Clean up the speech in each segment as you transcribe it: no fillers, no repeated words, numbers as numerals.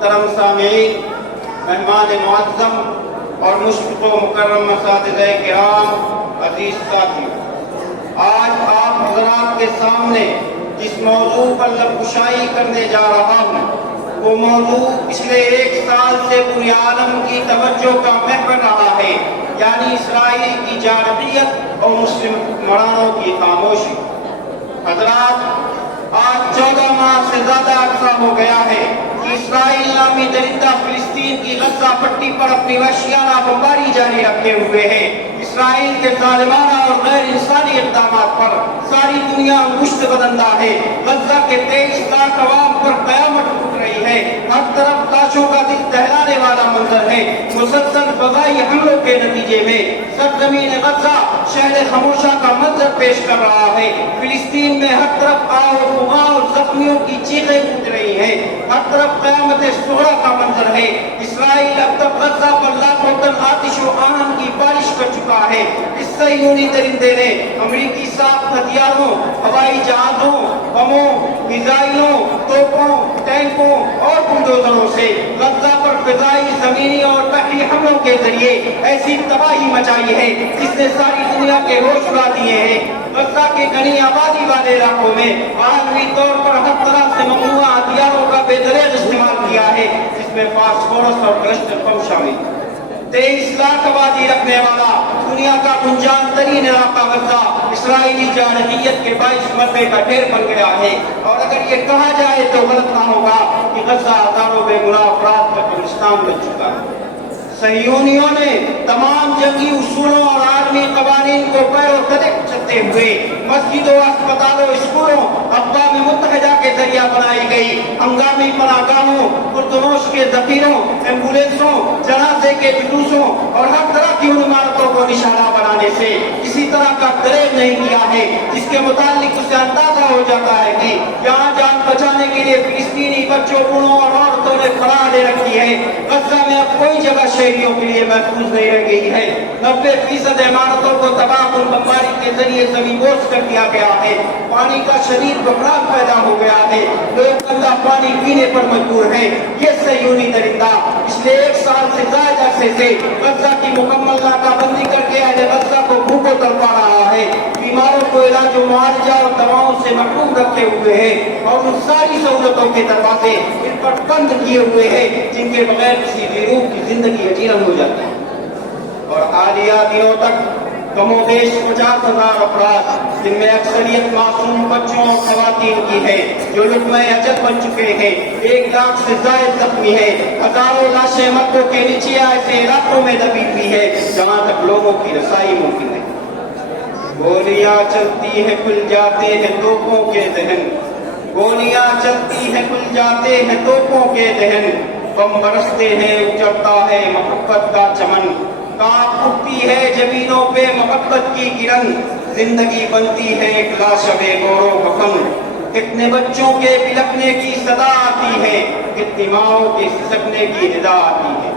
محترم سامعین، مہمان معظم اور مشفق و مکرم اساتذہ کرام، عزیز ساتھیو، آج آپ حضرات کے سامنے جس موضوع پر لب کشائی کرنے جا رہا ہوں وہ موضوع پچھلے 1 سال سے پورے عالم کی توجہ کا محور رہا ہے، یعنی اسرائیل کی جارحیت اور مسلم حکمرانوں کی خاموشی۔ حضرات، آج 14 ماہ سے زیادہ عرصہ ہو گیا ہے کہ اسرائیل نامی درندہ فلسطین کی غزہ پٹی پر اپنی وحشیانہ بمباری جاری رکھے ہوئے ہے۔ اسرائیل کے ظالمانہ اور غیر انسانی اقدامات پر ساری دنیا انگشت بدندہ ہے۔ غزہ کے 23 لاکھ عوام پر قیامت ٹوٹ رہی ہے۔ ہر طرف لاشوں کا دل دہلانے والا منظر ہے۔ مسلسل فضائی حملوں کے نتیجے میں سرزمین غزہ شہر خموشہ کا منظر پیش کر رہا ہے۔ فلسطین میں ہر طرف آہ و بغاء اور زخمیوں کی چیخیں گونج رہی ہیں۔ ہر طرف قیامت صغریٰ کا منظر ہے۔ اسرائیل اب تک غزہ پر لاکھوں ٹن آتش و آہن کی بارش کر چکا ہے۔ اس صہیونی درندے نے امریکی ساخت ہتھیاروں، ہوائی جہازوں، بموں، میزائلوں، توپوں، ٹینکوں اور بلڈوزروں سے غزہ پر فضائی، زمینی اور بحری حملوں کے ذریعے ایسی تباہی مچائی ہے جس نے ساری دنیا کے ہوش اڑا دیے ہیں۔ غزہ کے غنی آبادی والے علاقوں میں عالمی طور پر ہر طرح سے ممنوعہ ہتھیاروں کا بے دریغ استعمال کیا ہے، جس میں فاسفورس اور کلسٹر بم شامل ہے۔ 23 لاکھ آبادی رکھنے والا دنیا کا گنجان ترین علاقہ غزہ اسرائیلی جارحیت کے باعث مرنے کا ڈھیر بن گیا ہے، اور اگر یہ کہا جائے تو غلط نہ ہوگا کہ غزہ ہزاروں بے گناہ افراد کا قبرستان بن چکا ہے۔ صہیونیوں نے تمام جنگی اصولوں اور عالمی قوانین کو پیرو تلے چلتے ہوئے مسجدوں، اسپتالوں، اسکولوں، اقوام متحدہ کے ذریعہ بنائی گئی ہنگامی پناہ گاہوں، پرتنوش کے ذخیروں، ایمبولینسوں، جنازے کے جلوسوں اور ہر طرح کی ان عمارتوں کو نشانہ بنانے سے کسی طرح کا گریز نہیں کیا ہے جس کے متعلق اسے اندازہ ہو جاتا ہے کہ یہاں جان بچانے کے لیے فلسطینی بچوں، بوڑھوں اور عورتوں نے پناہ لے رکھی ہے۔ غزہ میں اب کوئی جگہ شہریوں کے لیے محفوظ نہیں رہ گئی ہے۔ 90% عمارتوں کو تباہ کن بمباری کے ذریعے زمین بوس کر دیا گیا ہے۔ پانی کا شدید بحران پیدا ہو گیا ہے۔ لوگ گندا پانی پینے پر مجبور ہیں۔ یہ صہیونی درندہ پچھلے 1 سال سے زائد عرصے سے غزہ کی مکمل ناکہ بندی کر کے اہل غزہ کو بھوکوں تڑپا رہا ہے۔ بیماروں کو علاج و معالجہ اور دواؤں سے محروم رکھے ہوئے ہیں اور ان ساری سہولتوں کے دروازے ان پر بند کیے ہوئے ہیں جن کے بغیر کسی غریب کی زندگی اجیرن ہو جاتی ہے۔ اور حالیہ دنوں تک کم و بیش 50,000 افراد، جن میں اکثریت معصوم بچوں اور خواتین کی ہے، جو لقمہ اجل بن چکے ہیں، 1 لاکھ سے زائد زخمی ہیں، ہزاروں لاشیں مکوں کے نیچے ایسے علاقوں میں دبی ہوئی ہے جہاں تک لوگوں کی رسائی ممکن ہے۔ گولیاں چلتی ہیں کھل جاتے ہیں توپوں کے دہن، گولیاں چلتی ہیں کھل جاتے ہیں توپوں کے دہن، بم برستے ہیں اجڑتا ہے محبت کا چمن، کانپ اٹھتی ہے زمینوں پہ محبت کی کرن، زندگی بنتی ہے ایک لاش بے گور و کفن، کتنے بچوں کے بلکنے کی صدا آتی ہے، کتنی ماؤں کے سسکنے کی ندا آتی ہے۔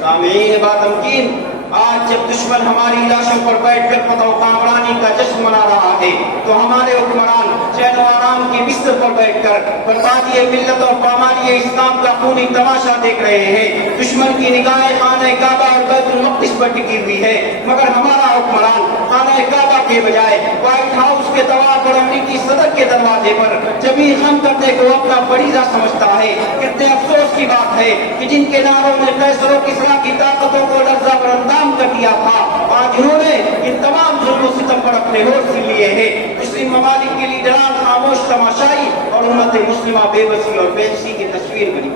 سامعین باتمکین، آج جب دشمن ہماری لاشوں پر بیٹھ کر فتح و کامرانی کا جشن منا رہا ہے تو ہمارے حکمران چین و آرام کی بستر پر بیٹھ کر بربادی ملت اور پامالی اسلام کا خونی تماشا دیکھ رہے ہیں۔ دشمن کی نگاہیں خانہ کعبہ اور بیت المقدس پر ٹکی ہوئی ہے، مگر ہمارا حکمران خانہ کعبہ کے بجائے وائٹ ہاؤس کے طواف اور امریکی صدر کے دروازے پر جبیں خم کرنے کو اپنا فریضہ سمجھتا ہے۔ کتنے افسوس کی بات ہے کہ جن کے نعروں نے قیصر و کسریٰ کی طاقتوں کو لرزہ پر اندام کر دیا تھا، آج انہوں نے ان تمام ظلم و ستم پر اپنے ہوش سے لیے ہیں۔ مسلم ممالک کے لیڈران خاموش تماشائی اور امت مسلمہ بے بسی اور بے بسی کی تصویر بنی۔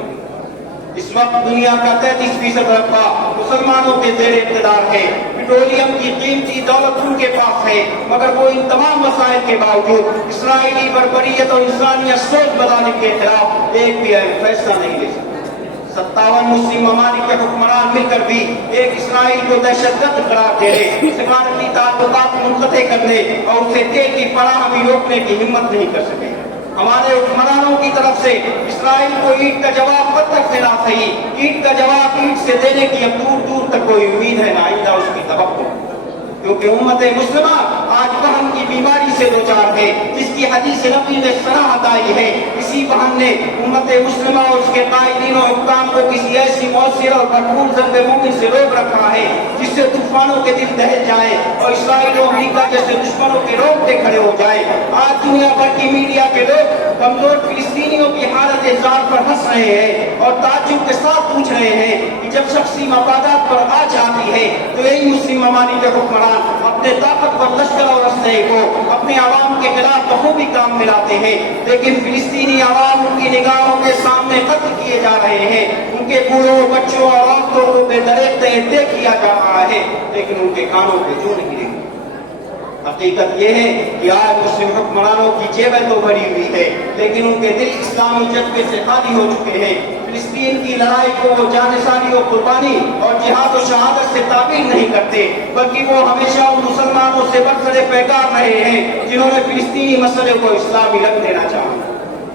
اس وقت دنیا کا 33% رقبہ مسلمانوں کے زیر اقتدار ہے۔ پیٹرولیم کی قیمتی دولت ان کے پاس ہے، مگر وہ ان تمام مسائل کے باوجود اسرائیلی بربریت اور انسانیت سوچ بدلنے کے خلاف ایک بھی فیصلہ نہیں لے سکتے۔ 57 مسلم ممالک کے حکمران مل کر بھی ایک اسرائیل کو دہشت گرد قرار دے رہے، سفارتی تعلقات منقطع کرنے اور اسے تیل کی فراہمی روکنے کی ہمت نہیں کر سکے۔ ہمارے حکمرانوں کی طرف سے اسرائیل کو اینٹ کا جواب پتھر سے نہ صحیح، اینٹ کا جواب اینٹ سے دینے کی اب دور دور تک کوئی امید ہے، نہ آئندہ اس کی توقع۔ क्योंकि उम्मत मुस्लिमा आज वहम की बीमारी से दो चार है, जिसकी हदीस नबी में सराहत आई है। इसी बहाने उम्मत मुस्लिमा और उसके कायदीन और हुक्काम को किसी ऐसी मौसर और भरपूर ज़र्ब मोमिन से रोक रखा है जिससे तूफानों के दिल दहल जाए और इसराइल और अमेरिका जैसे दुश्मनों के रोकते खड़े हो जाए। आज दुनिया भर की मीडिया के लोग कमजोर फिलिस्तीनियों की हालत जार पर हंस रहे हैं और ताज्जुब के साथ पूछ रहे हैं कि जब शख्सी मफादात पर आ जाती है तो यही मुस्लिम ममालिक के हुक्मरान अपने ताकतवर लश्कर और असलहे को अपने आवाम के खिलाफ बखूबी काम में लाते हैं, लेकिन फिलिस्तीनी आवाम उनकी निगाहों के सामने कत्ल किए जा रहे हैं। उनके बूढ़ों, बच्चों और औरतों को बेदरेक किया जा रहा है, लेकिन उनके कानों को जो नहीं देखते। हकीकत ये है कि आज मुस्लिम हुक्मरानों की जेबें तो भरी हुई है, लेकिन उनके दिल इस्लामी जज्बे से खाली हो चुके हैं। फिलिस्तीन की लड़ाई को वो जानिसानी और कुर्बानी और जिहाद और शहादत से ताबीर नहीं करते, बल्कि वो हमेशा उन मुसलमानों से बरसरे पैगार रहे हैं जिन्होंने फिलिस्तीनी मसले को इस्लामी रंग देना चाहा।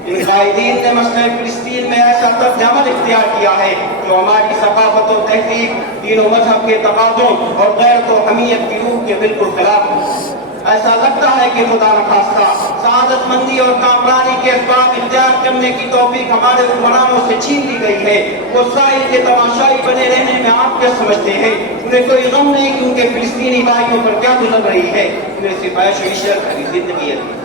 इन कायदीन ने मसले फिलिस्तीन में ऐसा तर्ज अमल इख्तियार किया है जो हमारी सकाफत और तहजीब, दीन और मजहब के तकाज़ों और गैरत और हमीयत की रूह के बिल्कुल खिलाफ है। ऐसा लगता है कि खुदा न खास्ता सआदतमंदी और कामरानी के असबाब इख्तियार करने की तौफीक हमारे हुक्मरानों से छीन ली गई है। वो साहिल के तमाशाई बने रहने में आप क्या समझते हैं? उन्हें कोई गम नहीं कि उनके फिलिस्तीनी भाइयों पर क्या गुजर रही है। उन्हें सिर्फ ऐश और इशरत की जिंदगी है।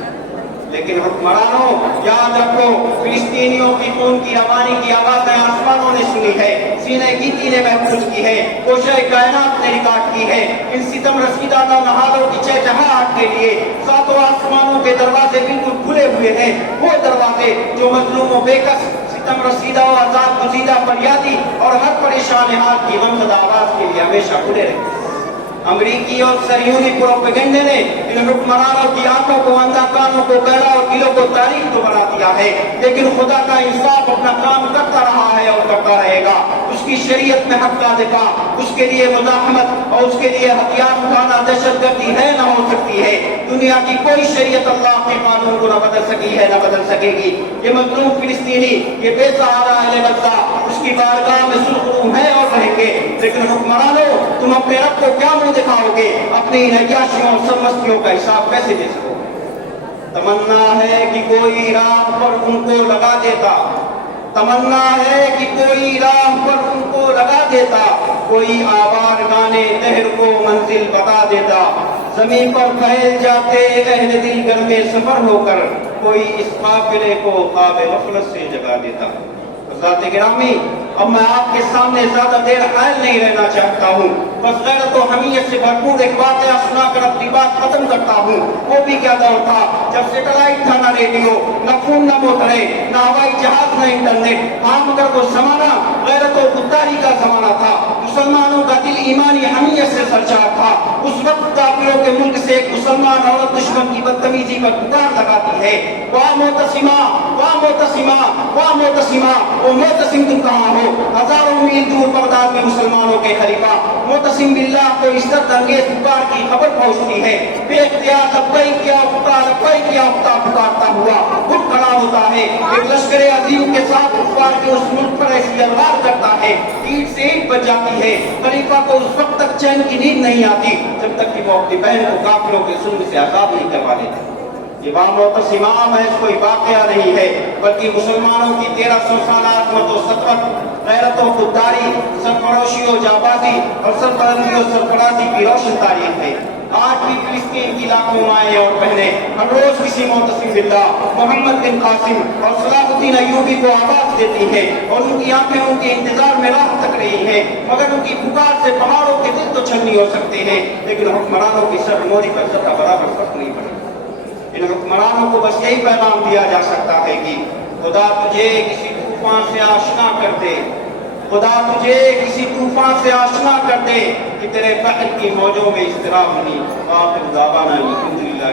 लेकिन हुक्मरानों, याद रखो, फिलिस्तीनियों की खून की रवानी की आवाज़ें आसमानों ने सुनी है, सीने गीती ने महफूज की है, कोशे कायनात ने रिकॉर्ड की है। इन सितम रसीदा नौनहारों की चहचहाहट के लिए सातों आसमानों के दरवाजे बिल्कुल खुले हुए हैं। वो दरवाजे जो मजलूमों, बेकस, सितम रसीदा और आजाद गुजीदा फरियादी और हर परेशान हाल की गमज़दा आवाज़ के लिए हमेशा खुले रहे। अमरीकी और सरयूनी प्रोपेगेंडे ने इन हुक्मरानों की आंखों को, अंधा कानों को, गहरा और दिलों को तारीख तो बना दिया है, लेकिन खुदा का इंसाफ अपना काम करता रहा है और करता रहेगा। उसकी शरीयत में हक का दिफा, उसके लिए मुज़ाहमत और उसके लिए हथियार उठाना दहशतगर्दी है, न हो सकती है। दुनिया की कोई शरीयत अल्लाह के कानून को न बदल सकी है, न बदल सकेगी। ये मजलूम फिलिस्तीनी, ये बेसहारा अहले गज़ा उसकी बारगाह में सुरखरू है और रहेंगे। लेकिन हुक्मरानों, तुम अपने रब को क्या मुंह दिखाओगे? अपनी नजाशियों और समस्तियों का हिसाब कैसे दे सकोगे? तमन्ना है कि कोई राह पर उनको लगा देता, तमन्ना है कि कोई राह पर उनको लगा देता, कोई आवार गाने दहर को मंजिल बता देता। जमीन पर फैल जाते अहले दिल घर में सफर होकर, कोई इस काफिले को ख्वाब गफलत से जगा देता। ज़ात-ए गिरामी, अब मैं आपके सामने ज्यादा देर कायल नहीं रहना चाहता हूँ, बस गैरत और हमीयत से भरपूर एक वाक़या सुनाकर अपनी बात खत्म करता हूँ। वो भी क्या दौर था जब सैटेलाइट था, न रेडियो, न खून, न मोटरें, न हवाई जहाज, न इंटरनेट। हाँ, मगर वो जमाना गैरत और खुददारी का जमाना था। मुसलमानों का दिल ईमानी हमीयत से सरचार था। उस वक्त काफिरों के मुल्क से एक मुसलमान औरत दुश्मन की बदतमीजी पर पुकार लगाती है, वाह मोतसिमा, वाह मोतसिमा, वाह मोतसिमा, ओ मोतसिम तुम कहाँ हो? हजारों मील दूर बगदाद में मुसलमानों के खलीफा मोतसिम बिल्लाह को इस दर्द अंगेज पुकार की खबर पहुंचती है। बेख्तियार लब्बैक क्या पुकारता हुआ उठ खड़ा होता है। एक लश्कर अजीम के साथ कुफार के उस मुल्क पर ऐसी अलवार करता है, ईंट से ईंट बच जाती है। खलीफा को उस वक्त तक चैन की नींद नहीं आती जब तक कि वो अपनी बहन को काफिरों के जुल्म से आजाद नहीं करवा लेते। ये वामोतसिमा महज कोई वाक़या नहीं है, बल्कि मुसलमानों की 1300 साल आज़मत और सतवत, गैरत और खुददारी, सरफरोशी और जाबाजी और सरबलंदी और सरफराजी की रोशन तारीख है। आज भी फिलिस्तीन की लाखों माएँ और बहनें हर रोज किसी मोतसिम बिल्लाह, मोहम्मद बिन कासिम और सलाहुद्दीन अय्यूबी को आवाज देती है और उनकी आंखें उनके इंतजार में राह तक रही हैं, मगर उनकी पुकार से पहाड़ों के दिल तो छलनी हो सकते हैं, लेकिन हुक्मरानों की सरमोरी पर जरा बराबर फर्क नहीं पड़ेगा। इन हुक्मरानों को बस यही पैगाम दिया जा सकता है कि खुदा तुझे किसी तूफान से आशना कर दे, खुदा तुझे किसी तूफान से आशना कर दे कि तेरे बहर की मौजों में इज़्तिराब नहीं। आखिर दावाना अल्हम्दुलिल्लाह।